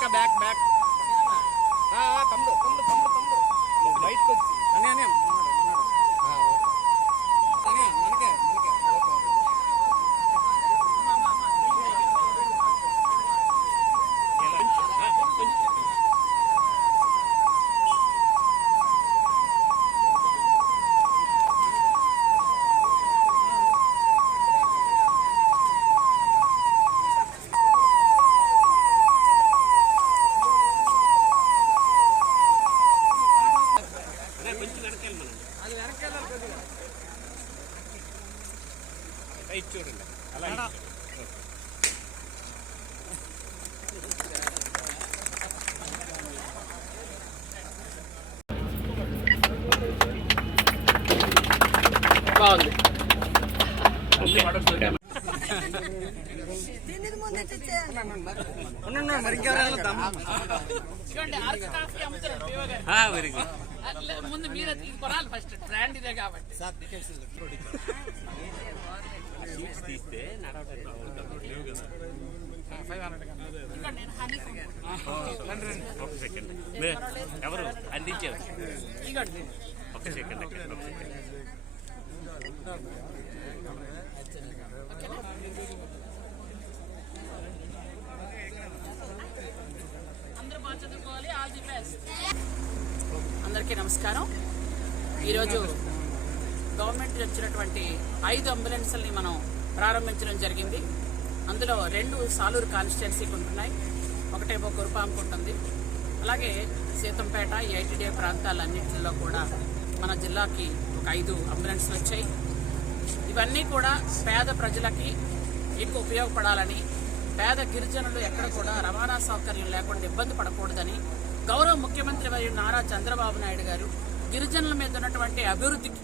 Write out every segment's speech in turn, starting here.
அக்கா back back right చూడండి అలా బాగుంది ముందు మీరు కొనాలి ఫస్ట్ బ్రాండ్ ఇదే కాబట్టి. తీస్తే నడవడానికి ఇదిగోండి నేను హనీ ఒక సెకండ్ ఎవరు? అందించారు. ఒక సెకండ్ ఒక సెకండ్ అందరికీ నమస్కారం. ఈరోజు గవర్నమెంట్ వచ్చినటువంటి ఐదు అంబులెన్స్ని మనం ప్రారంభించడం జరిగింది. అందులో రెండు సాలూరు కాన్స్టిట్యున్సీకి ఉంటున్నాయి. ఒకటేమో గురుపాంకు ఉంటుంది. అలాగే సీతంపేట ఈ ఐటీడీఏ ప్రాంతాలన్నింటిలో కూడా మన జిల్లాకి ఒక ఐదు అంబులెన్స్లు వచ్చాయి. ఇవన్నీ కూడా పేద ప్రజలకి ఎక్కువ ఉపయోగపడాలని పేద గిరిజనులు ఎక్కడ కూడా రవాణా సౌకర్యం లేకుండా ఇబ్బంది పడకూడదని గౌరవ ముఖ్యమంత్రి వారి నారా చంద్రబాబు నాయుడు గారు గిరిజనుల మీద ఉన్నటువంటి అభివృద్ధికి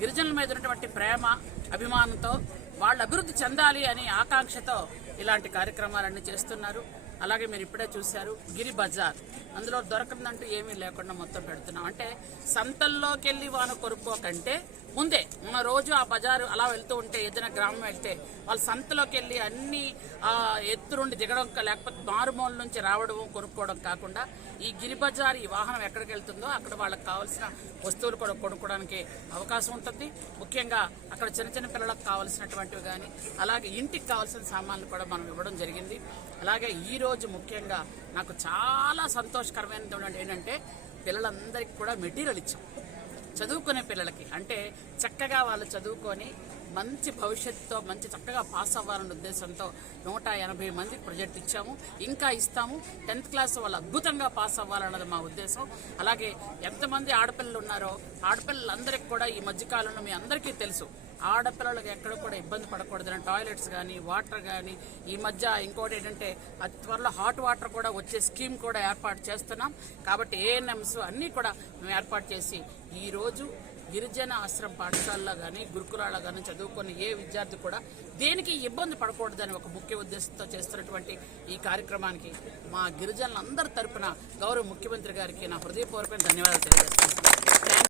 గిరిజనుల మీద ఉన్నటువంటి ప్రేమ అభిమానంతో వాళ్ళు అభివృద్ధి చెందాలి అని ఆకాంక్షతో ఇలాంటి కార్యక్రమాలన్నీ చేస్తున్నారు. అలాగే మీరు ఇప్పుడే చూశారు గిరి బజార్. అందులో దొరకదంటూ ఏమీ లేకుండా మొత్తం పెడుతున్నాం. అంటే సంతల్లోకి వెళ్ళి వాన కొనుక్కోకంటే ముందే మన రోజు ఆ బజారు అలా వెళ్తూ ఉంటే ఏదైనా గ్రామం వెళ్తే వాళ్ళు సంతలోకి వెళ్ళి అన్ని ఆ, ఎత్తు నుండి దిగడం లేకపోతే మారుమూల నుంచి రావడం కొనుక్కోవడం కాకుండా ఈ గిరి బజార్ ఈ వాహనం ఎక్కడికి వెళ్తుందో అక్కడ వాళ్ళకి కావాల్సిన వస్తువులు కూడా కొనుక్కోవడానికి అవకాశం ఉంటుంది. ముఖ్యంగా అక్కడ చిన్న చిన్న పిల్లలకు కావాల్సినటువంటివి కానీ అలాగే ఇంటికి కావాల్సిన సామాన్లు కూడా మనం ఇవ్వడం జరిగింది. అలాగే ఈ రోజు ముఖ్యంగా నాకు చాలా సంతోషకరమైనటువంటి ఏంటంటే పిల్లలందరికీ కూడా మెటీరియల్ ఇచ్చాం. చదువుకునే పిల్లలకి అంటే చక్కగా వాళ్ళు చదువుకొని మంచి భవిష్యత్తుతో మంచి చక్కగా పాస్ అవ్వాలనే ఉద్దేశంతో నూట ఎనభై మంది ప్రాజెక్ట్ ఇచ్చాము. ఇంకా ఇస్తాము. టెన్త్ క్లాస్ వాళ్ళు అద్భుతంగా పాస్ అవ్వాలన్నది మా ఉద్దేశం. అలాగే ఎంతమంది ఆడపిల్లలు ఉన్నారో ఆడపిల్లలందరికీ కూడా ఈ మధ్యకాలంలో మీ అందరికీ తెలుసు. ఆడపిల్లలకు ఎక్కడ కూడా ఇబ్బంది పడకూడదని టాయిలెట్స్ కానీ వాటర్ కానీ ఈ మధ్య ఇంకోటి ఏంటంటే అతి త్వరలో హాట్ వాటర్ కూడా వచ్చే స్కీమ్ కూడా ఏర్పాటు చేస్తున్నాం. కాబట్టి ఏఎన్ఎంస్ అన్నీ కూడా మేము ఏర్పాటు చేసి ఈరోజు గిరిజన ఆశ్రమ పాఠశాలలో కానీ గురుకులాల్లో కానీ చదువుకున్న ఏ విద్యార్థి కూడా దేనికి ఇబ్బంది పడకూడదని ఒక ముఖ్య ఉద్దేశంతో చేస్తున్నటువంటి ఈ కార్యక్రమానికి మా గిరిజనులందరి తరపున గౌరవ ముఖ్యమంత్రి గారికి నా హృదయపూర్వకమైన ధన్యవాదాలు తెలియజేస్తున్నాను.